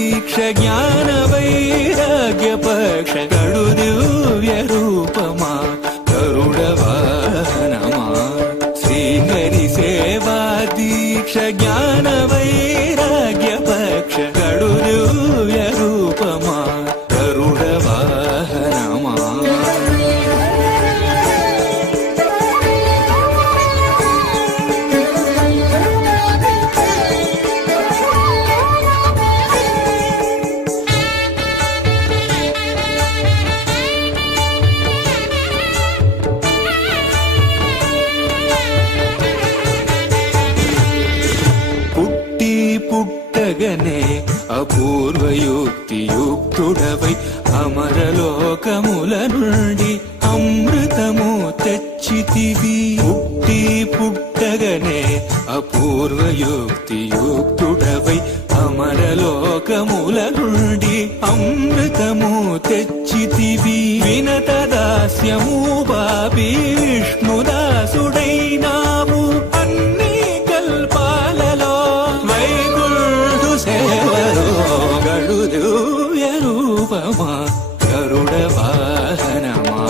దీక్ష జ్ఞాన వైరాగ్య పక్ష కడు దివ్య రూపమా గరుడ వాహనమా శ్రీహరి సేవా దీక్ష జ్ఞాన వైరాగ్య పక్ష కడు దివ్య రూపమా గరుడ వాహనమా పుట్టగనే అపూర్వయుక్తియుక్తుడవై అమరలోకముల నుండి అమృతము తెచ్చితివి పుట్టగనే అపూర్వయుక్తియుక్తుడవై అమరలోకముల నుండి అమృతము తెచ్చితివి వినత దాస్యము బాపి విష్ణుదాసుడైనావు అన్ని కల్పాలలో వైకుంఠు సేవలో గడు దివ్య రూపమా గరుడ వాహనమా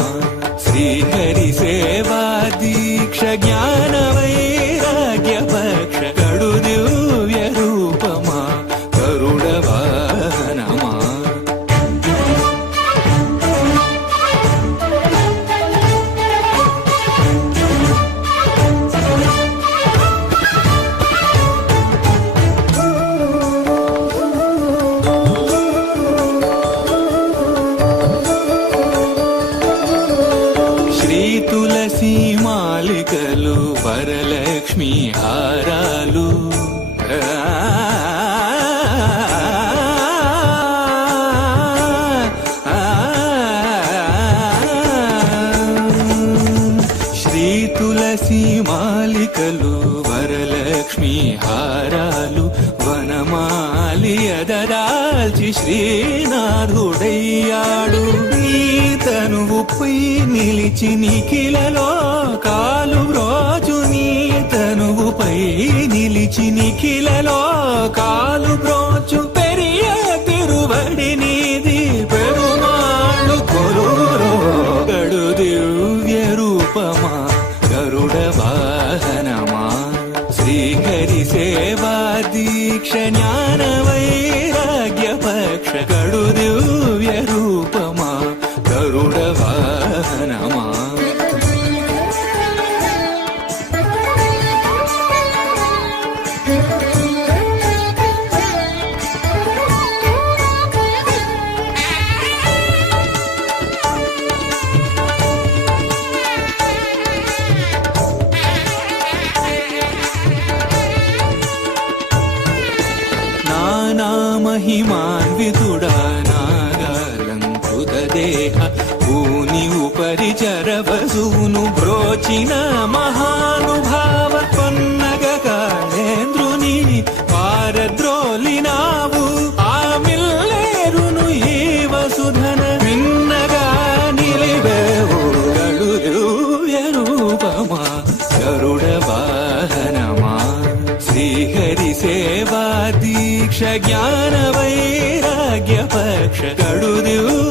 శ్రీహరి సేవా దీక్ష జ్ఞాన వైరాగ్య పక్ష గడు దివ్య రూపమా గరుడ వాహనమా తులసి మాలికలు వరలక్ష్మి హారాలు శ్రీ తులసి మాలికలు వరలక్ష్మి హారాలు వనమాలి అదరాల్చి శ్రీనాథుడయ్యాడు నీ తనువుపై నిలిచి నిఖిలలో కాలు రోజు నీ తనువుపై నిలిచి నిఖిలలో కాలు బ్రోచు పెరియ తిరువడి నీది పెరుమాళ్ళు కొలురో గడు దివ్య రూపమా గరుడ వాహనమా శ్రీహరి సేవా దీక్ష జ్ఞాన వైరాగ్య పక్ష గడు దివ్య రూపమా గరుడ వాహనమా మహిమాన్వితుడా నాగాలంకృత దేహ భూని ఉపరిచర వసూను బ్రోచిన మహానుభావ పన్నగ కాళేంద్రుని పారద్రోలినావు ఆ మిల్లేరును ఈ వసుధన విన్నగా నిలివేవు గడు దివ్య రూపమా గరుడ వాహనమా శ్రీహరి సేవా దీక్ష జ్ఞాన వైరాగ్య పక్ష గడు దివ్య